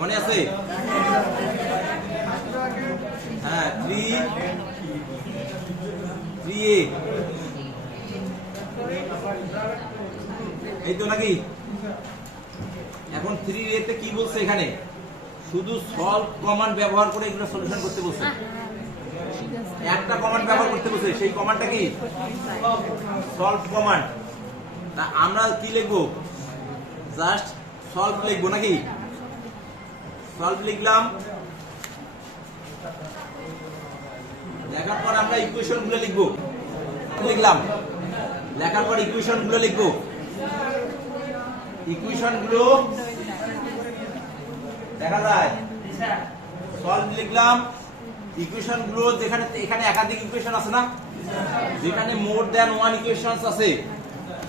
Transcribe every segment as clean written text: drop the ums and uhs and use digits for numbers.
মনে আছে? হ্যাঁ 3a এই তো নাকি? এখন 3a তে কি বলছে এখানে? শুধু সলভ কমান্ড ব্যবহার করে এগুলো সলিউশন করতে বলছে। একটা কমান্ড ব্যবহার করতে বলছে, সেই কমান্ডটা কি? Solve command. তা আমরা কি লিখবো? জাস্ট সলভ লিখবো নাকি? সলভ লিখলাম, লেখার পর আমরা ইকুয়েশন গুলো লিখবো। লিখলাম, লেখার পর ইকুয়েশন গুলো লিখবো। ইকুয়েশন গুলো দেখা যায়, সলভ লিখলাম, ইকুয়েশন গুলো যেখানে এখানে একাধিক ইকুয়েশন আছে না, যেখানে মোর দ্যান ওয়ান ইকুয়েশনস আছে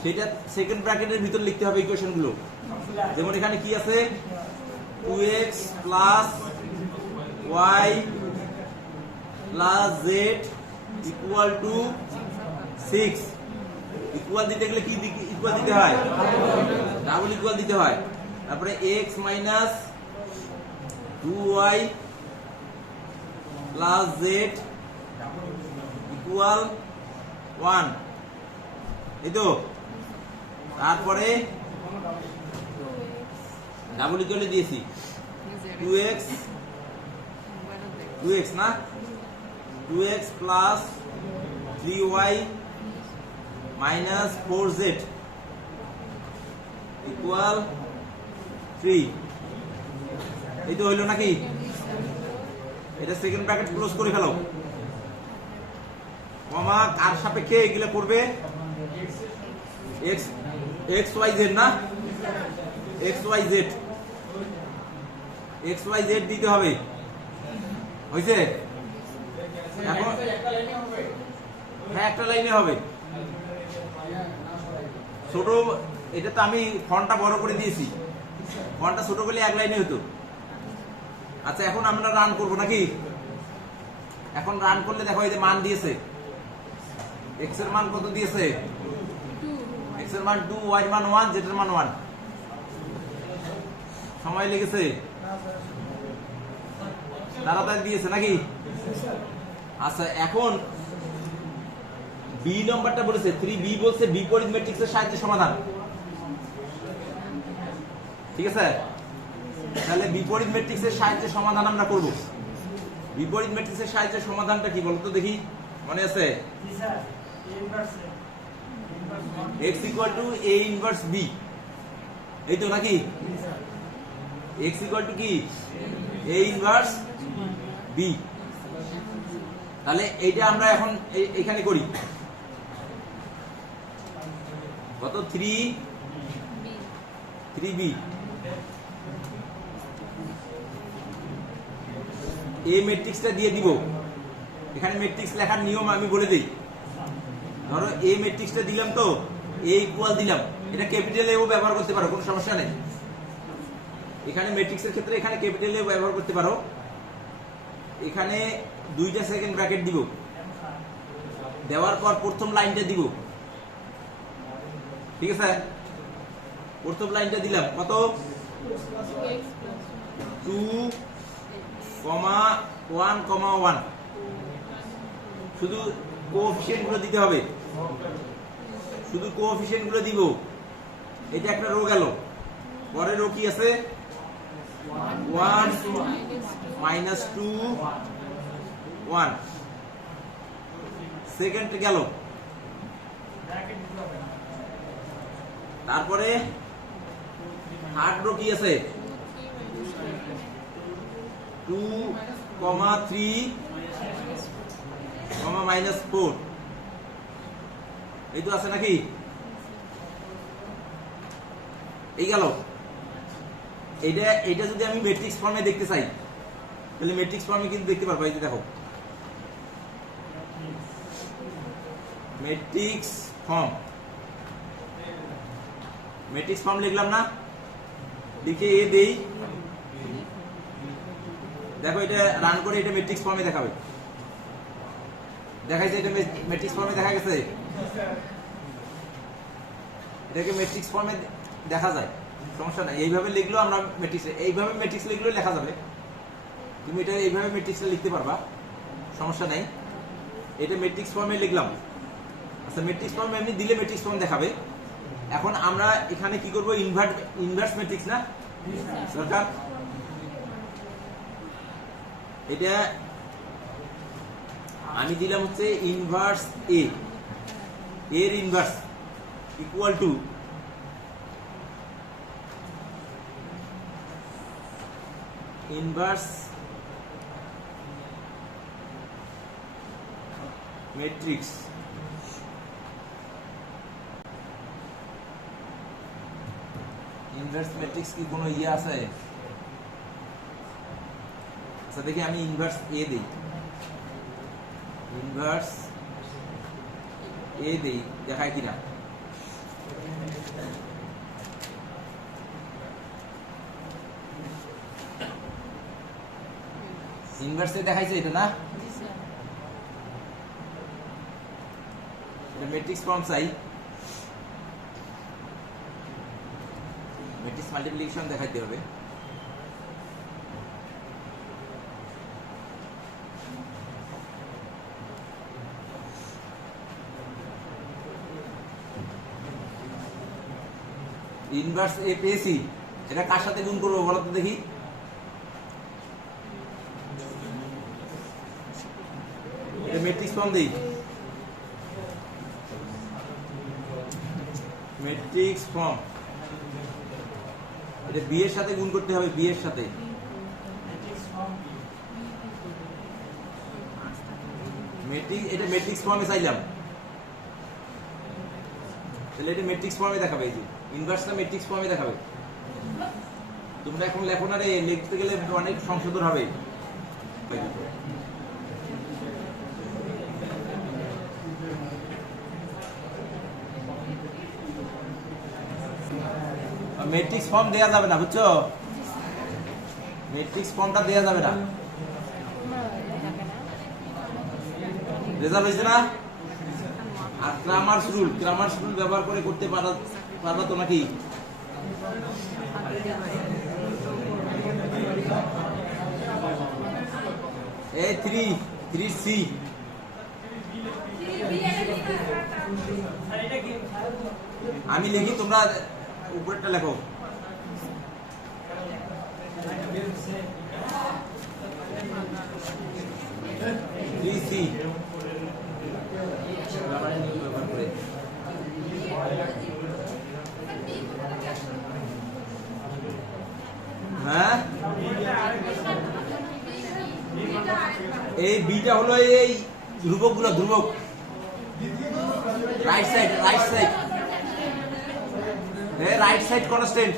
সেটা সেকেন্ড ব্র্যাকেটের ভিতর লিখতে হবে ইকুয়েশন গুলো। যেমন এখানে কি আছে? 2x plus y plus z equal to 6। Equal দিতে গেলে কি ইকুয়াল দিতে হয়? ডাবল ইকুয়াল দিতে হয়। তারপরে x minus 2y plus z equal 1, এই তো। তারপরে ডাবল ইকুয়ালে দিয়েছি 2x না, 2x plus 3y minus 4z equal 3, এই তো হইল নাকি? এটা সেকেন্ড ব্র্যাকেট ক্লোজ করে ফেলো। কমা কার সাপেক্ষে এগুলো করবে? x y z না, x y z দিতে হবে। হয়েছে? এখন হ্যাঁ একটা লাইনে হবে। ছোট এটা তো আমি ফন্টটা বড় করে দিয়েছি, ফন্টটা ছোট করলে এক লাইনে হতো। আচ্ছা এখন আমরা রান করব নাকি? এখন রান করলে দেখো এই যে মান দিয়েছে, x এর মান কত দিয়েছে? x এর মান 2, y এর মান 1, z এর মান 1। সময় লেগেছে, তাড়াতাড়ি দিয়েছে নাকি? আচ্ছা এখন বি নম্বরটা বলেছে 3b, বলছে বিপরীত ম্যাট্রিক্সের সাহায্যে সমাধান। ঠিক আছে, তাহলে বিপরীত ম্যাট্রিক্সের সাহায্যে সমাধান আমরা করব। বিপরীত ম্যাট্রিক্সের সাহায্যে সমাধানটা কি বলতো দেখি? মনে আছে? x equal to a inverse b, এই তো নাকি? x ইকুয়াল টু কি? a inverse b। তাহলে এইটা আমরা এখন এখানে করি। কত? 3b। এই ম্যাট্রিক্সটা দিয়ে দিব। এখানে ম্যাট্রিক্স লেখার নিয়ম আমি বলে দিই। ধরো এই ম্যাট্রিক্সটা দিলাম, তো a ইকুয়াল দিলাম, এটা ক্যাপিটাল এও ব্যবহার করতে পারো, কোনো সমস্যা নেই। এখানে ম্যাট্রিক্সের ক্ষেত্রে এখানে ক্যাপিটাল এও ব্যবহার করতে পারো। এখানে দুইটা সেকেন্ড ব্র্যাকেট দিব, দেওয়ার পর প্রথম লাইনটা দিব। ঠিক আছে, প্রথম লাইনটা দিলাম কত? 2, 1, 1। শুধু কোএফিশিয়েন্ট গুলো দিতে হবে, শুধু কোএফিশিয়েন্ট গুলো দিব। এটা একটা রো গেল। পরের রো কি আছে? 1, মাইনাস 2, 1। সেকেন্ড গেল। তারপরে থার্ড রো কি আছে? 2, 3, মাইনাস 4, এই তো আছে নাকি? এই গেল। এইটা যদি আমি ম্যাট্রিক্স ফর্মে দেখতে চাই, তাহলে ম্যাট্রিক্স ফর্মে কিন্তু দেখতে পারবো। এই যে দেখো, ম্যাট্রিক্স ফর্ম লিখলাম না, লিখে এ দেই। দেখো এটা রান করে এটা ম্যাট্রিক্স ফর্মে দেখাবে। দেখাইছে? এটা ম্যাট্রিক্স ফর্মে দেখা গেছে। এটাকে ম্যাট্রিক্স ফর্মে দেখা যায়। সমস্যা নাই, এইভাবে লিখলেও আমরা ম্যাট্রিক্স, এইভাবে ম্যাট্রিক্স লিখলেও লেখা যাবে। তুমি এটা এইভাবে ম্যাট্রিক্সটা লিখতে পারবা, সমস্যা নাই। এটা ম্যাট্রিক্স ফর্মে লিখলাম। আচ্ছা, ম্যাট্রিক্স ফর্মে এমনি দিলে ম্যাট্রিক্স ফর্ম দেখাবে। এখন আমরা এখানে কি করব, ইনভার্স ম্যাট্রিক্স না দরকার। এটা আমি দিলাম হচ্ছে ইনভার্স এ, এর inverse equal to inverse matrix. Inverse matrix কি কোনো ইয়ে আছে? আচ্ছা দেখি, আমি ইনভার্স এ দেই, ইনভার্স এ দেই, দেখায় কিনা। ইনভার্স এ দেখাইছে এটা না? এটা ম্যাট্রিক্স ফর্ম চাই, ম্যাট্রিক্স মাল্টিপ্লিকেশন দেখাইতে হবে। ইনভার্স এ পেয়েছি, এটা কার সাথে গুণ করবো বলো তো দেখি? এটা ম্যাট্রিক্স ফর্ম দেই, ম্যাট্রিক্স ফর্ম। এটা বি এর সাথে গুণ করতে হবে, বি এর সাথে। ম্যাট্রিক্স, এটা ম্যাট্রিক্স ফর্মে চাইলাম, তাহলে এটা ম্যাট্রিক্স ফর্মে দেখাবে। এই যে ইনভার্সটা ম্যাট্রিক্স ফর্মে দেখাবে। তোমরা এখন লেখো না রে, লিখতে গেলে অনেক সংশোধন হবে। ম্যাট্রিক্স ফর্ম দেয়া যাবে না, বুঝছো? ম্যাট্রিক্স ফর্মটা দেয়া যাবে না। রেজাল্ট হয়েছে না? আর ক্রামার্স রুল, ক্রামার্স রুল ব্যবহার করে করতে পারবা তো নাকি? এই 3C আমি লিখি, তোমরা উপরেরটা লেখো। হ্যাঁ, এই বিটা হলো এই ধ্রুবক গুলো, ধ্রুবক right side, right side, right side constant.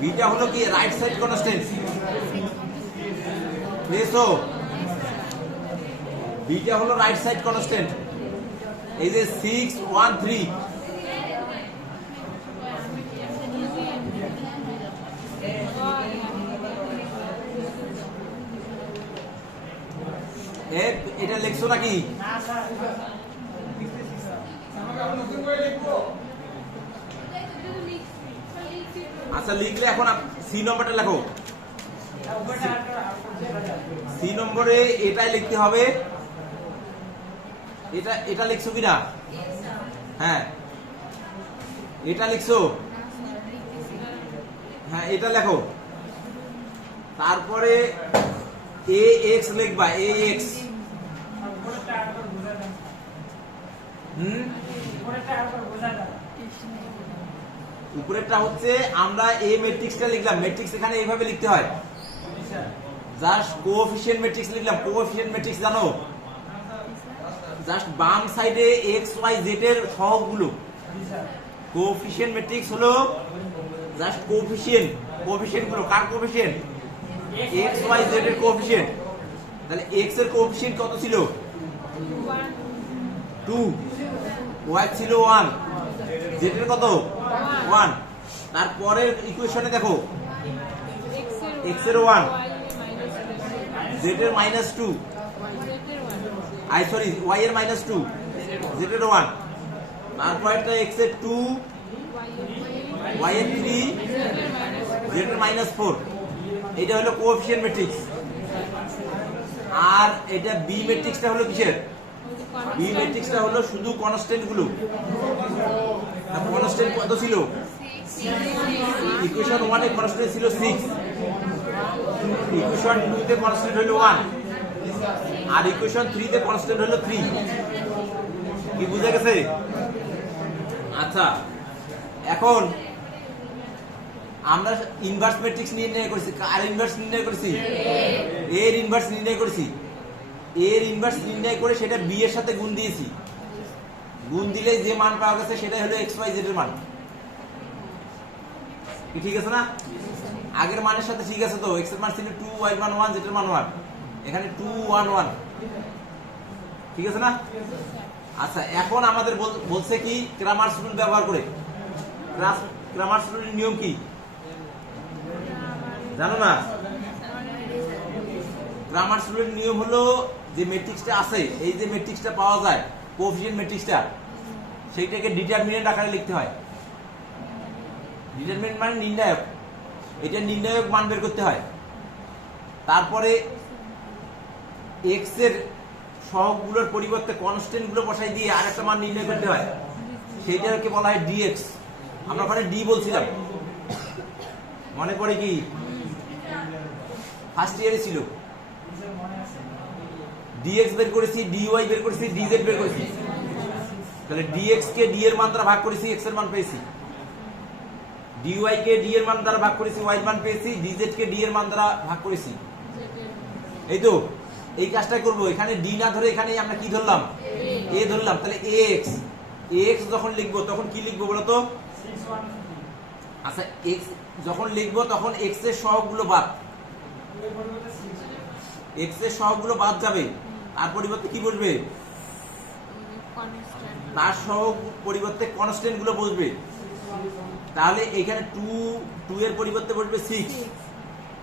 Beta হলো কি রাইট সাইড কনস্ট্যান্ট। বুঝছো? বিটা হলো রাইট সাইড কনস্ট্যান্ট। এই যে 613, এটা লিখছো নাকি? আচ্ছা লিখলে এখন সি নম্বরটা লেখো। সি নম্বরে এটাই লিখতে হবে। এটা লিখছো কিনা? হ্যাঁ, এটা লিখছো? হ্যাঁ, এটা লেখো। তারপরে ax লিখবা, ax। উপরেরটা হচ্ছে আমরা এ ম্যাট্রিক্সটা লিখলাম, ম্যাট্রিক্স এখানে এইভাবে লিখতে হয়। জাস্ট কোএফিশিয়েন্ট ম্যাট্রিক্স লিখলাম। কোএফিশিয়েন্ট ম্যাট্রিক্স জানো? জাস্ট বাম সাইডে x y z এর সহগগুলো। কোএফিশিয়েন্ট ম্যাট্রিক্স হলো জাস্ট কোএফিশিয়েন্ট, কোএফিশিয়েন্ট গুলো। কার কোএফিশিয়েন্ট? x y z এর কোএফিশিয়েন্ট। তাহলে x এর কোএফিশিয়েন্ট কত ছিল? 2, y ছিল 1, z এর কত? 1। তারপরের ইকুয়েশনে দেখো, x এর 1, z এর -2, সরি y এর -2, z এর 1। তারপর একটা x এর 2, y এর 3 z এর -4 এটা হলো কোএফিশিয়েন্ট ম্যাট্রিক্স। আর এটা বি ম্যাট্রিক্সটা হলো কিসের? বি ম্যাট্রিক্সটা হলো শুধু কনস্ট্যান্ট গুলো। কনস্ট্যান্ট কত ছিল? ইকুয়েশন 1 এ কনস্ট্যান্ট ছিল 6, ইকুয়েশন 2 তে কনস্ট্যান্ট হলো 1, আর ইকুয়েশন 3 তে কনস্ট্যান্ট হলো 3। কি বুঝা গেছে? আচ্ছা, এখন আমরা ইনভার্স ম্যাট্রিক্স নির্ণয় করেছি। কার ইনভার্স নির্ণয় করেছি? এর ইনভার্স নির্ণয় করেছি। এর ইনভার্স নির্ণয় করে সেটা বি এর সাথে গুণ দিয়েছি। গুণ দিলে যে মান পাওয়া গেছে সেটাই হলো এক্স ওয়াই জেড এর মান। কি ঠিক আছে না? আগের মানের সাথে ঠিক আছে তো? এক্স এর মান ছিল 2, ওয়াই এর মান 1, জেড এর মান 1, এখানে 2 1 1, ঠিক আছে না? আচ্ছা, এখন আমাদের বলছে কি ক্রামারস রুল ব্যবহার করে। ক্রামারস রুলের নিয়ম কি জানো না? ক্রামারস রুলের নিয়ম হলো যে ম্যাট্রিক্সটা আছে, এই যে ম্যাট্রিক্সটা পাওয়া যায় কোএফিশিয়েন্ট ম্যাট্রিক্সটা, সেইটাকে ডিটারমিনেন্ট আকারে লিখতে হয়। ডিটারমিনেন্ট মানে নির্ণায়ক। এটা নির্ণায়ক মান বের করতে হয়। তারপরে এক্স এর সহগগুলোর পরিবর্তে কনস্ট্যান্ট গুলো বসাই দিয়ে আরেকটা মান নির্ণয় করতে হয়, সেইটাকে বলা হয় ডিএক্স। আমরা ওখানে ডি বলছিলাম, মনে পড়ে কি? ফার্স্ট ইয়ারে ছিল। ডিএক্স বের করেছি, ডিওয়াই বের করেছি, ডিজেড বের করেছি। তাহলে ডিএক্স কে ডি এর মান দ্বারা ভাগ করেছি, এক্স এর মান পেয়েছি। ডিওয়াই কে ডি এর মান দ্বারা ভাগ করেছি, ওয়াই এর মান পেয়েছি। ডিজেড কে ডি এর মান দ্বারা ভাগ করেছি। এই তো এই কাজটাই করবো। এখানে ডি না ধরে এখানে আমরা কি ধরলাম? এ ধরলাম। তাহলে এক্স, এক্স যখন লিখবো তখন কি লিখবো বলতো? আচ্ছা, এক্স যখন লিখবো তখন এক্স এর সহগগুলো বাদ, এক্স এর সহগগুলো বাদ যাবে। তার পরিবর্তে কি বসবে? তার সহগ পরিবর্তে কনস্ট্যান্ট গুলো বসবে। তাহলে এখানে 2 এর পরিবর্তে বসবে 6,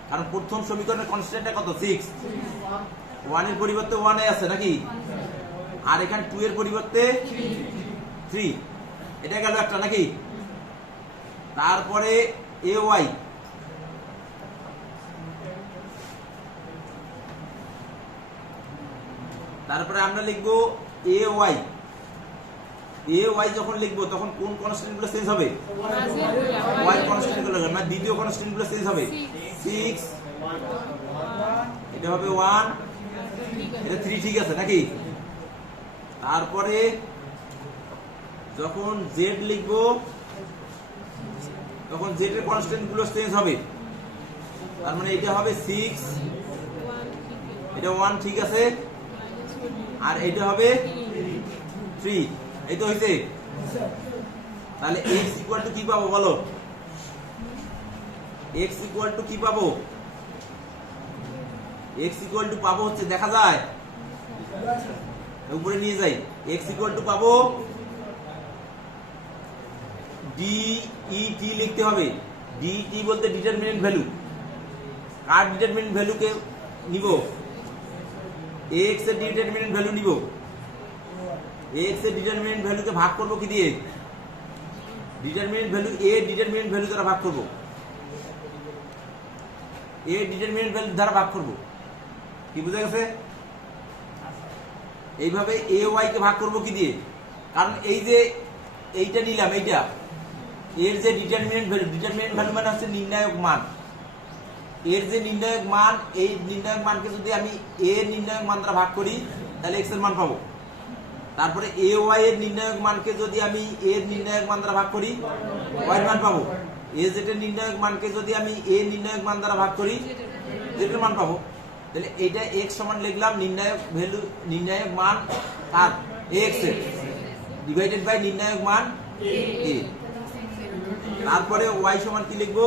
কারণ প্রথম সমীকরণের কনস্ট্যান্টটা কত? 6। 1 এর পরিবর্তে 1 এ আছে নাকি? আর এখানে 2 এর পরিবর্তে 3, এটা গেল একটা নাকি? তারপরে এ ওয়াই, তারপরে আমরা লিখবো এ ওয়াই। এ ওয়াই যখন লিখবো তখন কোন কনস্ট্যান্ট গুলো চেঞ্জ হবে? ওয়াই কনস্ট্যান্ট গুলো, মানে দ্বিতীয় কনস্ট্যান্ট গুলো চেঞ্জ হবে। 6, এটা হবে 1, এটা 3, ঠিক আছে নাকি? তারপরে যখন জেড লিখবো তখন জেড এর কনস্ট্যান্ট গুলো চেঞ্জ হবে। তার মানে এটা হবে 6, এটা 1, ঠিক আছে, আর এটা হবে 3। এই তো হইছে। তাহলে x ইকুয়াল টু কি পাবো বলো? x ইকুয়াল টু কি পাবো? x ইকুয়াল টু পাবো হচ্ছে, দেখা যায় উপরে নিয়ে যাই। x ইকুয়াল টু পাবো DET লিখতে হবে। DET বলতে ডিটারমিনেন্ট ভ্যালু। কার ডিটারমিনেন্ট ভ্যালুকে নিব? x এর ডিটারমিনেন্ট ভ্যালু নিব। x এর ডিটারমিনেন্ট ভ্যালুকে ভাগ করব কি দিয়ে? Determinant value a determinant value দ্বারা ভাগ করব। a ডিটারমিনেন্ট ভ্যালু দ্বারা ভাগ করব। কি বুঝা গেছে? এইভাবে a y কে ভাগ করব কি দিয়ে? কারণ এই যে এইটা নিলাম, এইটা এর যে ডিটারমিনেন্ট ভ্যালু, ডিটারমিনেন্ট ভ্যালু মানে হচ্ছে নির্ণায়ক মান। এর যে নির্ণায়ক মান, এই নির্ণায়ক মানকে যদি আমি a এর নির্ণায়ক মান দ্বারা ভাগ করি তাহলে x এর মান পাবো। তারপরে এ ওয়াই এর নির্ণায়ক মানকে যদি আমি a এর নির্ণায়ক মান দ্বারা ভাগ করি y এর মান পাবো। এ জেড এর নির্ণায়ক মানকে যদি আমি a এর নির্ণায়ক মান দ্বারা ভাগ করি z এর মান পাবো। তাহলে এইটা x সমান লিখলাম নির্ণায়ক ভ্যালু, নির্ণায়ক মান আর x এর ডিভাইডেড বাই নির্ণায়ক মান a। তারপরে y সমান কি লিখবো?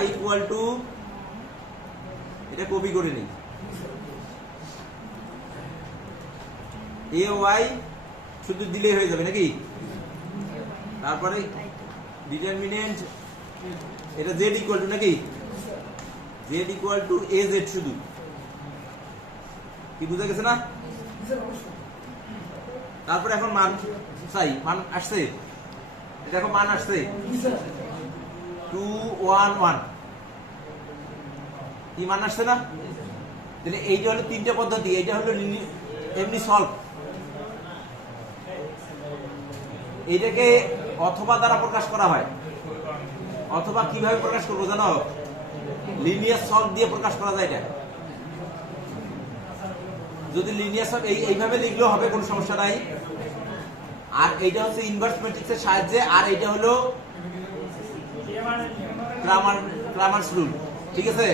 y ইকুয়াল টু, এটা কপি করে নিই, এ ওয়াই শুধু দিলেই হয়ে যাবে নাকি? তারপরে ডিটারমিনেন্ট, এটা জেড ইকুয়াল টু নাকি? Z equal to A Z শুধু। কি বুঝা গেছে না? তারপরে এখন মান চাই, মান আসছে। দেখো মান আসছে জি স্যার 211 কি মান আসছে না? তাহলে এইটা হলো তিনটা পদ্ধতি, এইটা হলো এমনি সলভ। এইটাকে অথবা দ্বারা প্রকাশ করা হয়, অথবা কিভাবে প্রকাশ করবো জানো? লিনিয়ার সলভ দিয়ে প্রকাশ করা যায়। এটা যদি লিনিয়ার সলভ এইভাবে লিখলেও হবে, কোনো সমস্যা নাই। আর এইটা হচ্ছে ইনভার্স ম্যাট্রিক্সের সাহায্যে, আর এইটা হলো ক্রামারস রুল। ঠিক আছে?